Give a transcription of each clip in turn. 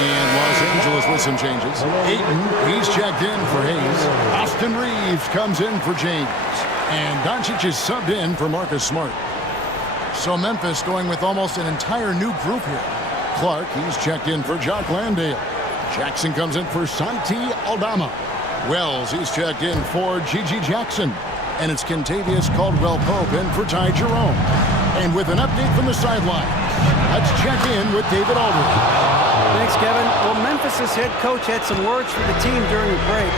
And Los Angeles with some changes. Ayton, he's checked in for Hayes. Austin Reeves comes in for James. And Doncic is subbed in for Marcus Smart. So Memphis going with almost an entire new group here. Clark, he's checked in for Jock Landale. Jackson comes in for Santi Aldama. Wells, he's checked in for Gigi Jackson. And it's Kentavious Caldwell-Pope in for Ty Jerome. And with an update from the sideline, let's check in with David Aldridge. Thanks, Kevin. Well, Memphis' head coach had some words for the team during the break.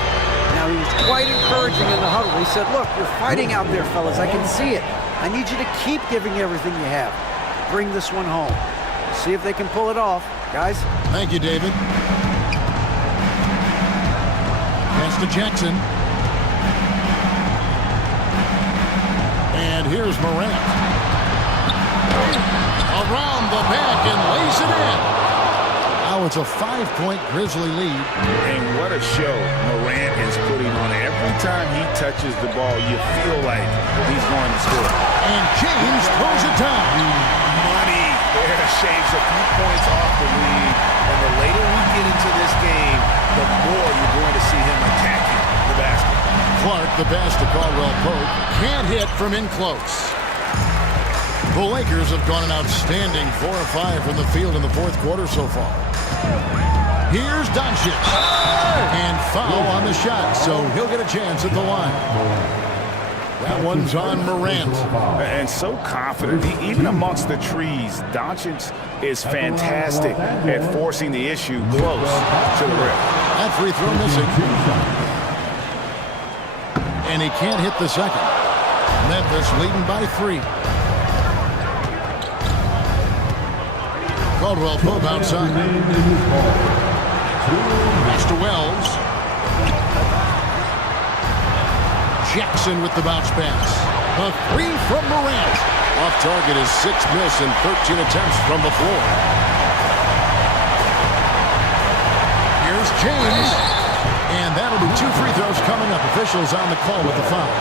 Now, he was quite encouraging in the huddle. He said, look, you're fighting out there, fellas. I can see it. I need you to keep giving everything you have. Bring this one home. See if they can pull it off. Guys? Thank you, David. Pass to Jackson. And here's Morant. Around the back and lays it in. Now it's a 5-point Grizzly lead. And what a show Morant is putting on. Every time he touches the ball, you feel like he's going to score. And James throws it down. Money there shaves a few points off the lead. And the later we get into this game, the more you're going to see him attacking the basket. Clark, the pass to Caldwell-Pope, can't hit from in close. The Lakers have gone an outstanding 4 of 5 from the field in the fourth quarter so far. Here's Doncic. And foul on the shot, so he'll get a chance at the line. That one's on Morant. And so confident, even amongst the trees, Doncic is fantastic at forcing the issue close to the rim. That free throw missing. And he can't hit the second. Memphis leading by 3. Caldwell-Pope outside. Pass to Wells. Jackson with the bounce pass. A 3 from Morant. Off target is 6 miss and 13 attempts from the floor. Here's James. And that'll be 2 free throws coming up. Officials on the call with the foul.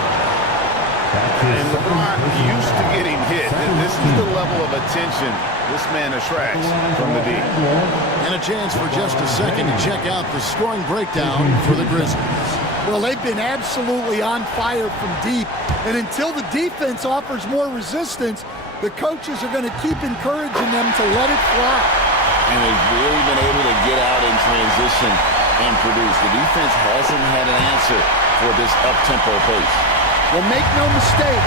And LeBron used to getting hit. This is the level of attention this man attracts from the D. And a chance for just a second to check out the scoring breakdown for the Grizzlies. Well, they've been absolutely on fire from deep. And until the defense offers more resistance, the coaches are going to keep encouraging them to let it fly. And they've really been able to get out in transition and produce. The defense hasn't had an answer for this up-tempo pace. Well, make no mistake,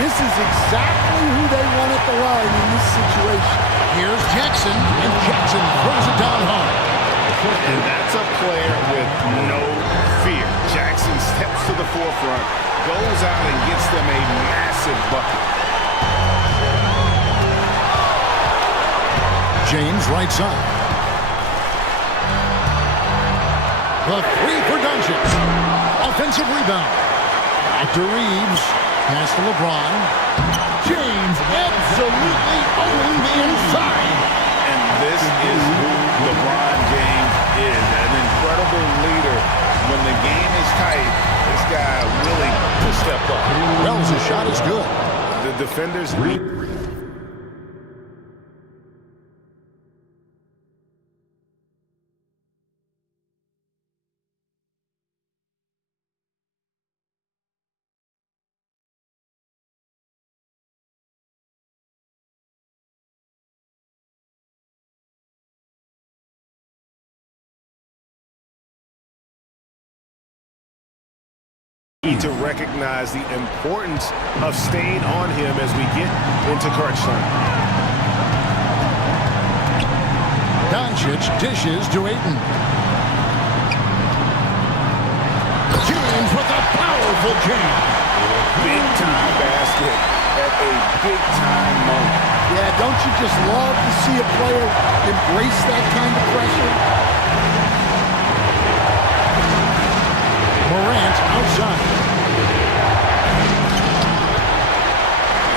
this is exactly who they want at the line in this situation. Here's Jackson, and Jackson throws it down hard. And that's a player with no fear. Jackson steps to the forefront, goes out and gets them a massive bucket. James right side. The 3 for Doncic. Offensive rebound. Back to Reeves. Pass to LeBron. James absolutely owning the inside. And this is who LeBron James is. An incredible leader. When the game is tight, this guy willing to step up. Wells' shot is good. The defenders need. To recognize the importance of staying on him as we get into crunch time. Doncic dishes to Ayton. James with a powerful jam. Big time basket at a big time moment. Yeah, don't you just love to see a player embrace that kind of pressure? Morant outside.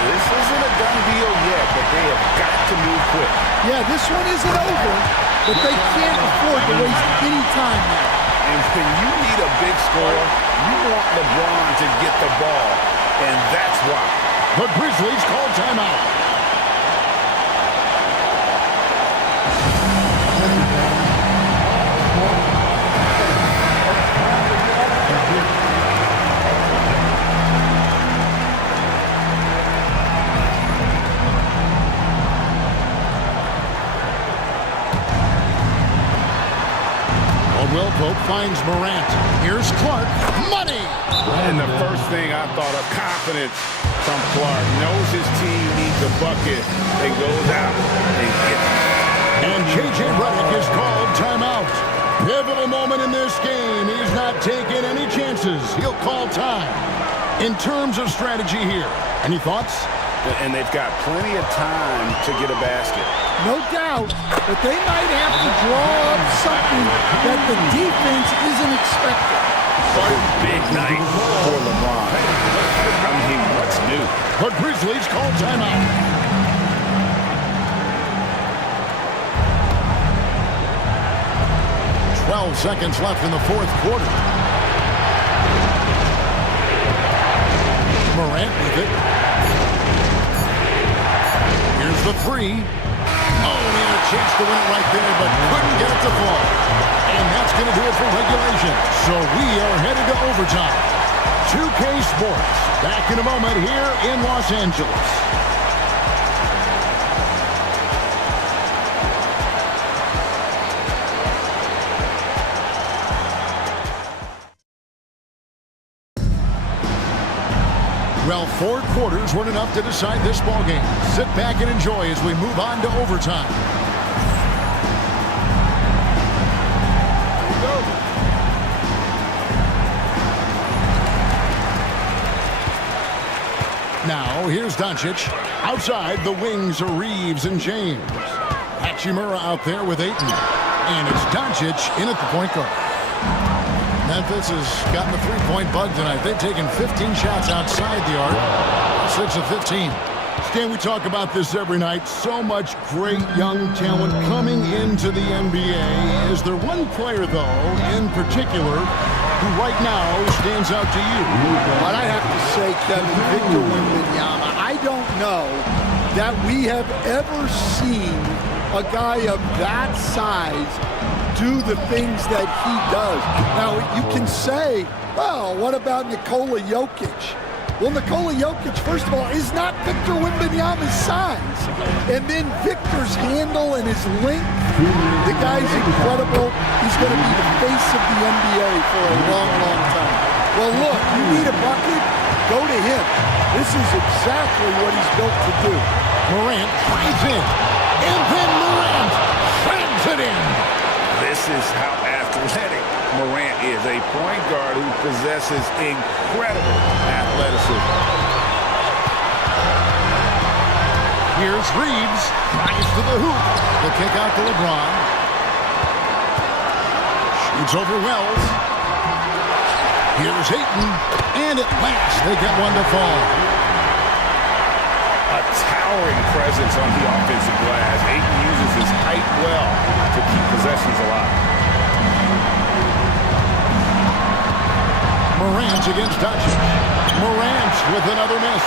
This isn't a done deal yet, but they have got to move quick. Yeah, this one isn't over, but they can't afford to waste any time now. And when you need a big score, you want LeBron to get the ball, and that's why. The Grizzlies call timeout. finds Morant. Here's Clark. Money! And the first thing I thought of, confidence from Clark. Knows his team needs a bucket and goes out and gets it. And J.J. Redick is called timeout. Pivotal moment in this game. He's not taking any chances. He'll call time. In terms of strategy here, any thoughts? And they've got plenty of time to get a basket. No doubt, but they might have to draw up something that the defense isn't expecting. Big night for LeBron. I mean, what's new? The Grizzlies call timeout. Seconds left in the fourth quarter. Morant with it. Here's the three. Oh, he had a chance to win it right there, but couldn't get it to fall. And that's going to do it for regulation. So we are headed to overtime. 2K Sports. Back in a moment here in Los Angeles. Well, 4 quarters weren't enough to decide this ballgame. Sit back and enjoy as we move on to overtime. Now, here's Doncic. Outside, the wings are Reeves and James. Hachimura out there with Ayton. And it's Doncic in at the point guard. Memphis has gotten the three-point bug tonight. They've taken 15 shots outside the arc. 6 of 15. Stan, we talk about this every night. So much great young talent coming into the NBA. Is there one player, though, in particular, who right now stands out to you? But I have to say, Kevin, Victor Wembanyama, I don't know that we have ever seen a guy of that size do the things that he does. Now, you can say, well, what about Nikola Jokic? Well, Nikola Jokic, first of all, is not Victor Wembanyama's size. And then Victor's handle and his length, the guy's incredible. He's going to be the face of the NBA for a long, long time. Well, look, you need a bucket, go to him. This is exactly what he's built to do. Morant drives in, and then Morant shreds it in. This is how athletic Morant is, a point guard who possesses incredible athleticism. Here's Reeves, drives to the hoop. The kick out to LeBron. Shoots over Wells. Here's Ayton, and at last they get one to fall. A towering presence on the offensive glass. Ayton uses his height well to keep possessions alive. Morant against Doncic. Morant with another miss.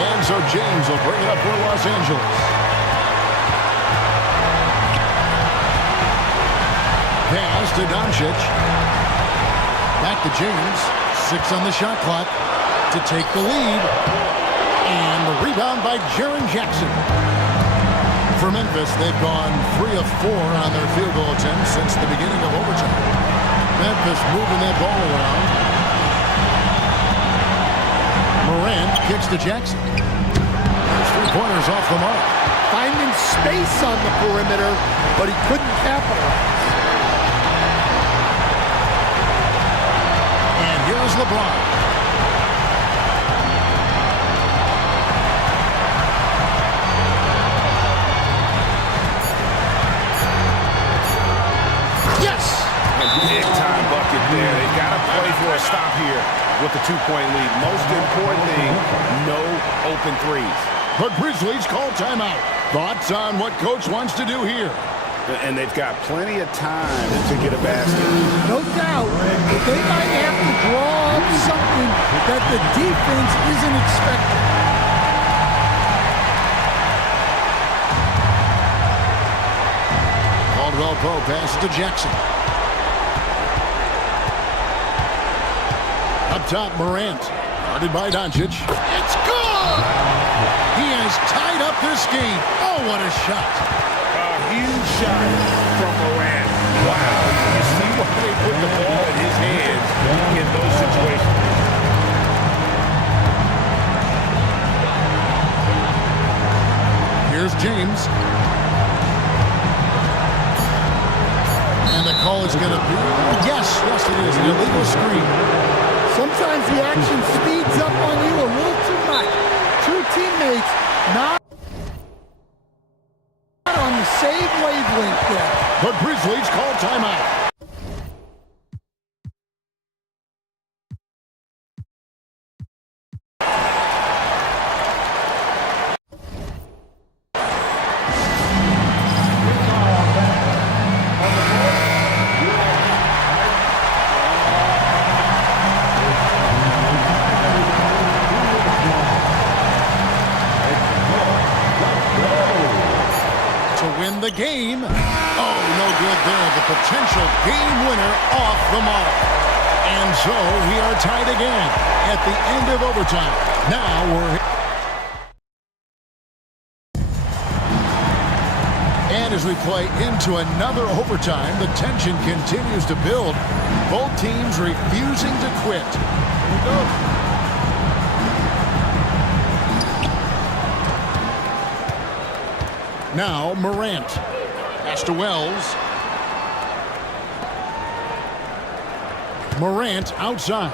And so James will bring it up for Los Angeles. Pass to Doncic. Back to James. 6 on the shot clock to take the lead. And the rebound by Jaren Jackson. For Memphis, they've gone 3 of 4 on their field goal attempts since the beginning of overtime. Memphis moving that ball around. Morant kicks to Jackson. There's 3-pointers off the mark. Finding space on the perimeter, but he couldn't capitalize. And here's LeBron. Big-time bucket there. They've got to play for a stop here with the 2-point lead. Most important thing, no open threes. The Grizzlies call timeout. Thoughts on what Coach wants to do here? And they've got plenty of time to get a basket. No doubt, but they might have to draw up something that the defense isn't expecting. Caldwell Pope passes to Jackson. Up top, Morant. Guarded by Doncic. It's good! He has tied up this game. Oh, what a shot. huge shot from Morant. Wow, you see why they put the ball in his hands in those situations. Here's James. And the call is going to be, yes, it is, an illegal screen. Sometimes the action speeds up on you a little too much. Two teammates not on the same wavelength there. The Grizzlies call timeout. The game. Oh, no good there. The potential game winner off the mark. And so we are tied again at the end of overtime. Now and as we play into another overtime, the tension continues to build. Both teams refusing to quit. Here we go. Now Morant. Pass to Wells. Morant outside.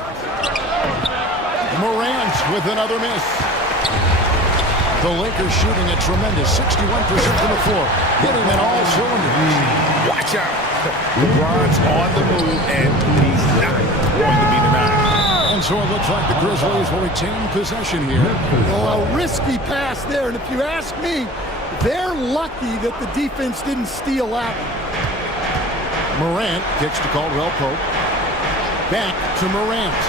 Morant with another miss. The Lakers shooting a tremendous 61% from the floor. Hitting in all cylinders. Watch out. LeBron's on the move, and he's not going to be denied. And so it looks like the Grizzlies will retain possession here. Well, a risky pass there, and if you ask me, they're lucky that the defense didn't steal out. Morant kicks to Caldwell Pope. Back to Morant.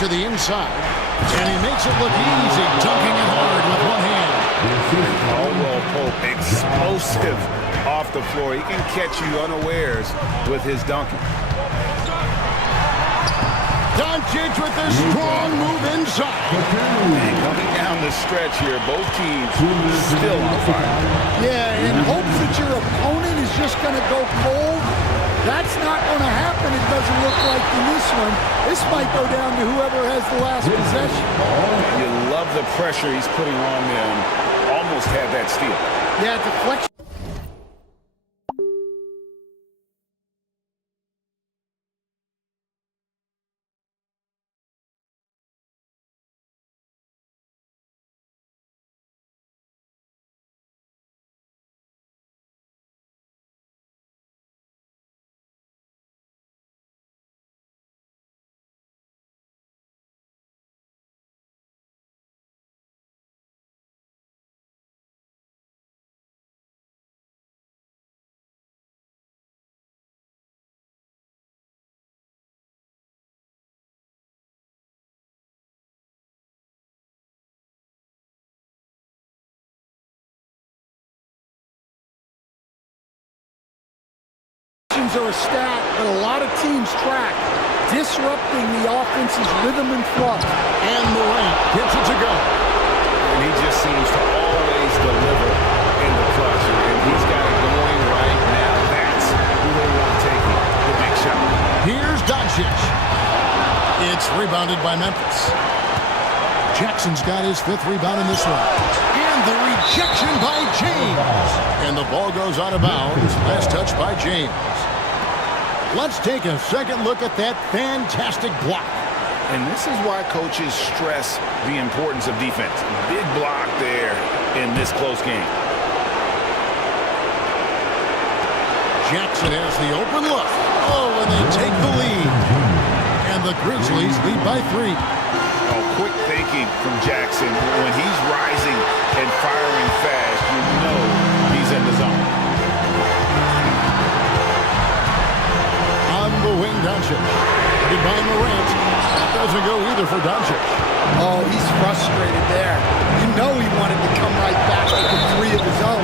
To the inside. And he makes it look easy, dunking it hard with one hand. Caldwell Pope, explosive off the floor. He can catch you unawares with his dunking. Doncic with a strong move inside. And coming down the stretch here, both teams still on fire. Yeah, in hopes that your opponent is just going to go cold. That's not going to happen, it doesn't look like in this one. This might go down to whoever has the last possession. You love the pressure he's putting on them. Almost had that steal. Yeah, deflection. Are a stat that a lot of teams track, disrupting the offense's rhythm and flow. And Morant gets it to go. And he just seems to always deliver in the clutch. And he's got it going right now. That's who they want taking the big shot. Here's Doncic. It's rebounded by Memphis. Jackson's got his 5th rebound in this one. And the rejection by James. And the ball goes out of bounds. Last touch by James. Let's take a second look at that fantastic block. And this is why coaches stress the importance of defense. Big block there in this close game. Jackson has the open look. Oh, and they take the lead. And the Grizzlies lead by 3. Oh, quick thinking from Jackson. When he's rising and firing fast, you know he's in the zone. On the wing, Doncic. Goodbye, Morant. That doesn't go either for Doncic. Oh, he's frustrated there. You know he wanted to come right back with the 3 of his own.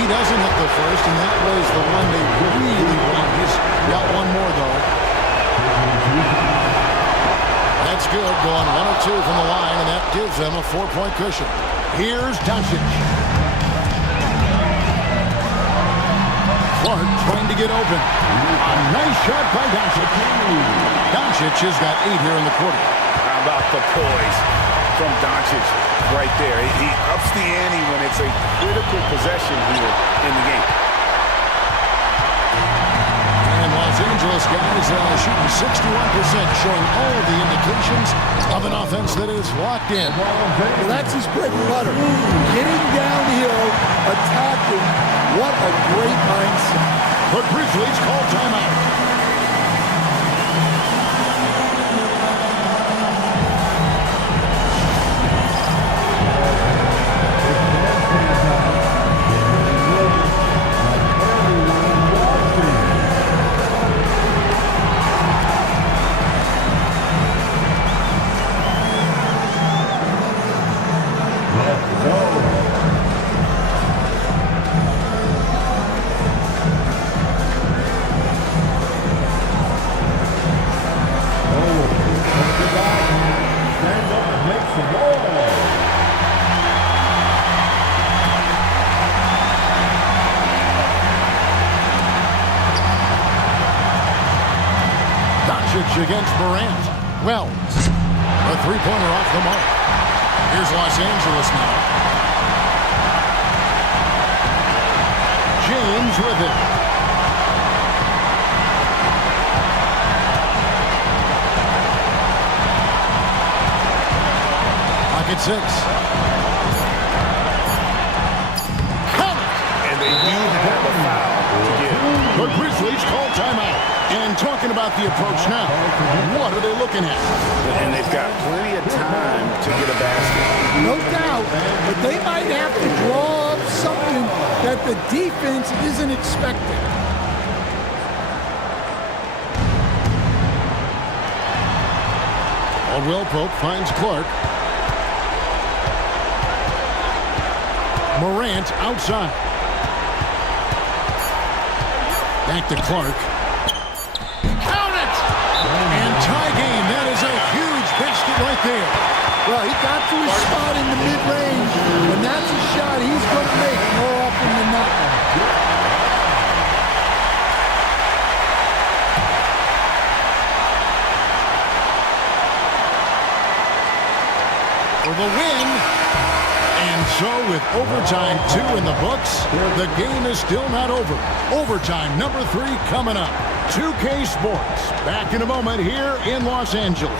He doesn't hit the first, and that was the one they really want. He's got one more, though. good, going 1 of 2 from the line, and that gives them a 4-point cushion. Here's Doncic. Clark trying to get open. A nice shot by Doncic. Doncic has got 8 here in the quarter. How about the poise from Doncic right there? He ups the ante when it's a critical possession here in the game. And Los Angeles guys shooting 61%, showing all the indications of an offense that is locked in. Well, that's his bread and butter. Getting downhill, attacking. What a great mindset. The Grizzlies call timeout. Against Morant. Wells. A three-pointer off the mark. Here's Los Angeles now. James with it. Pocket 6. Count it! And they do have a foul to give. The Grizzlies call timeout. And talking about the approach now, what are they looking at? And they've got plenty of time to get a basket. No doubt, but they might have to draw up something that the defense isn't expecting. Caldwell Pope finds Clark. Morant outside. Back to Clark. And tie game. That is a huge basket right there. Well, he got to his spot in the mid-range, and that's a shot he's going to make more often than not. For the win. And so with overtime 2 in the books, the game is still not over. Overtime number 3 coming up. 2K Sports, back in a moment here in Los Angeles.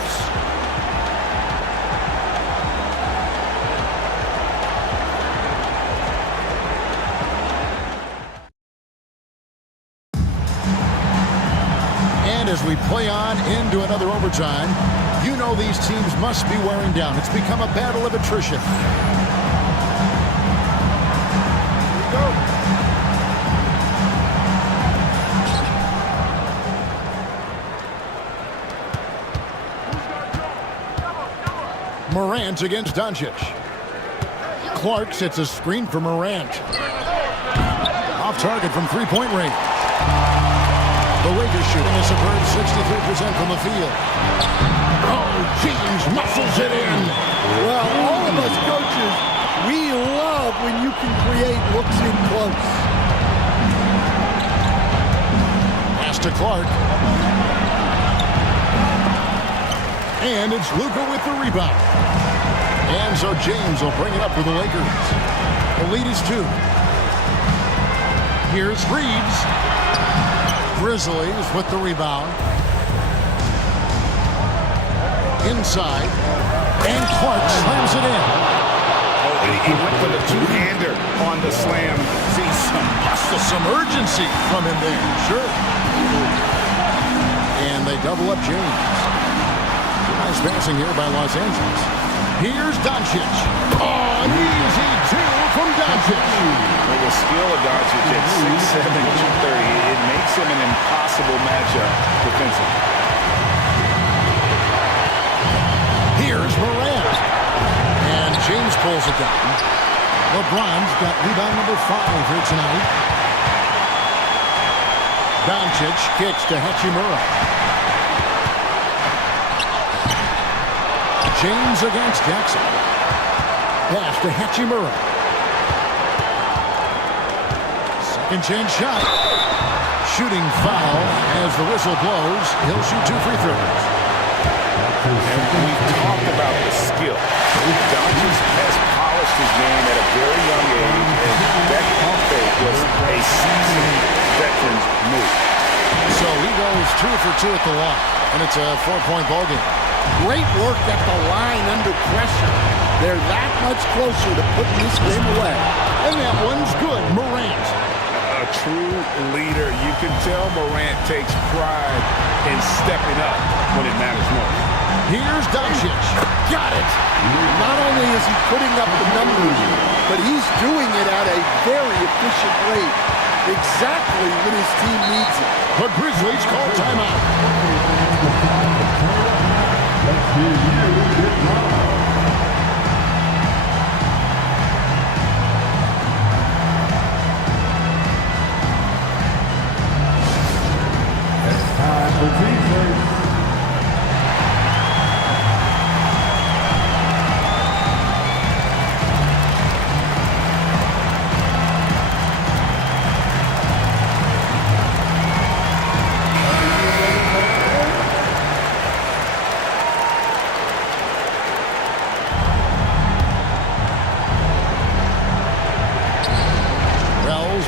And as we play on into another overtime, you know these teams must be wearing down. It's become a battle of attrition. Here we go. Morant against Doncic. Clark sets a screen for Morant. Off target from three-point range. The Lakers shooting a superb 63% from the field. Oh, James muscles it in. Well, all of us coaches, we love when you can create looks in close. Pass to Clark. And it's Luka with the rebound. And so James will bring it up for the Lakers. The lead is 2. Here's Reeves. Grizzlies with the rebound. Inside. And Clark slams it in. Oh, he went for the two-hander on the slam. See some hustle, Some urgency from him there. Sure. And they double up James. Nice passing here by Los Angeles. Here's Doncic. Oh, an easy 2 from Doncic. With the skill of Doncic at 6'7", 230, it makes him an impossible matchup defensively. Here's Morant. And James pulls it down. LeBron's got rebound number 5 here tonight. Doncic kicks to Hachimura. James against Jackson. Pass to Hachimura. Second chance shot. Shooting foul as the whistle blows. He'll shoot 2 free throws. And we talked about the skill. Doncic has polished his game at a very young age, and that pump fake was a seasoned veteran's move. So he goes 2 for 2 at the line, and it's a 4-point ball game. Great work at the line under pressure. They're that much closer to putting this game away. And that one's good. Morant. A true leader. You can tell Morant takes pride in stepping up when it matters most. Here's Doncic. Got it. Not only is he putting up the numbers, but he's doing it at a very efficient rate. Exactly when his team needs it. The Grizzlies call timeout.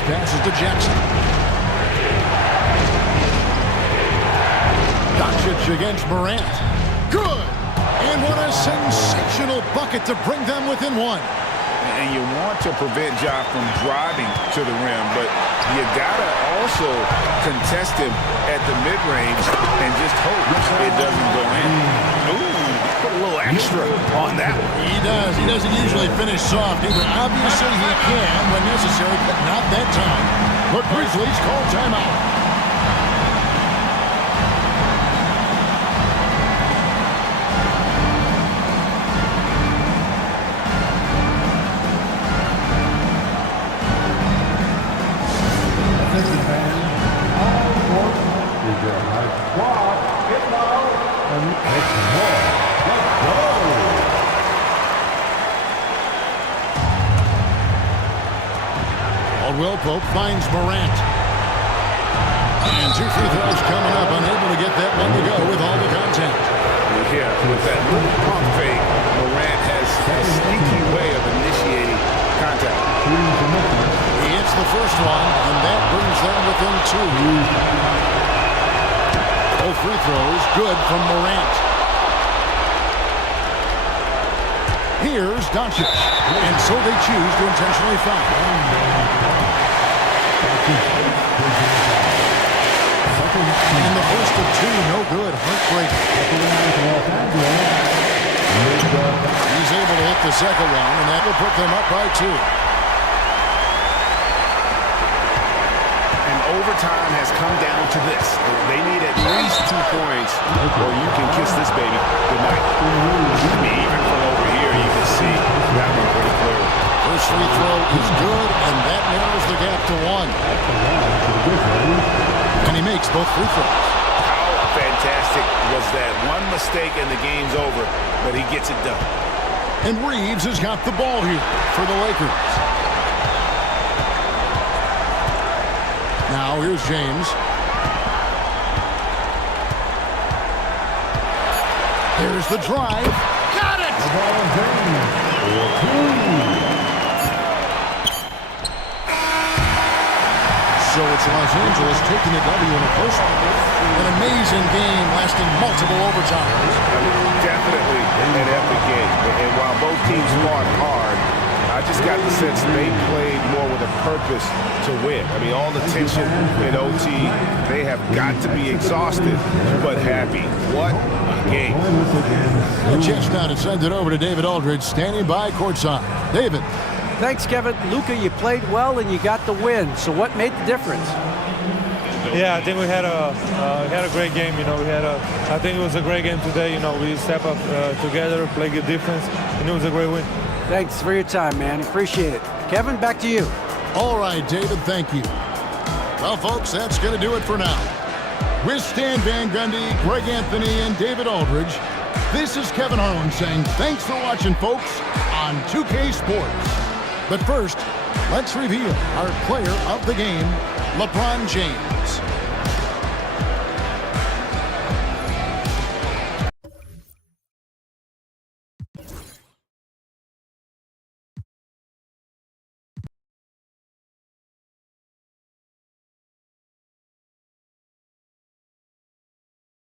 Passes to Jackson. Doncic against Morant. Good! And what a sensational bucket to bring them within 1. And you want to prevent Ja from driving to the rim, but you gotta also contest him at the mid-range and just hope it doesn't go in. Ooh, put a little extra on that one. He does. He doesn't usually finish soft either. Obviously he can when necessary, but not that time. The Grizzlies call timeout. Caldwell Pope finds Morant. And 2 free throws coming up. Unable to get that one to go with all the contact. Yeah, with that little pump fake, Morant has a sneaky way of initiating contact. He hits the first one, and that brings them within 2. Both free throws good from Morant. Here's Doncic. And so they choose to intentionally foul. And the first of 2, no good. Heartbreaking. He's able to hit the second one, and that will put them up by 2. And overtime has come down to this. They need at least 2 points, or you can kiss this baby goodnight. I mean, even from over here, you can see that one pretty clearly. First free throw is good, and that narrows the gap to 1. And he makes both free throws. How fantastic was that? One mistake and the game's over, but he gets it done. And Reeves has got the ball here for the Lakers. Now here's James. Here's the drive. Got it! So it's Los Angeles taking a W in a close one. An amazing game lasting multiple overtimes. Definitely an epic game. And while both teams fought hard, I just got the sense they played more with a purpose to win. I mean, all the tension in OT, they have got to be exhausted, but happy. What a game. A chance now to send it over to David Aldridge, standing by courtside. David. Thanks, Kevin. Luka, you played well and you got the win. So what made the difference? Yeah, I think we had a great game. You know, I think it was a great game today. You know, we step up together, play good defense, and it was a great win. Thanks for your time, man. Appreciate it. Kevin, back to you. All right, David, thank you. Well, folks, that's going to do it for now. With Stan Van Gundy, Greg Anthony, and David Aldridge, This is Kevin Harlan saying thanks for watching, folks, on 2K Sports. But first, let's reveal our player of the game, LeBron James.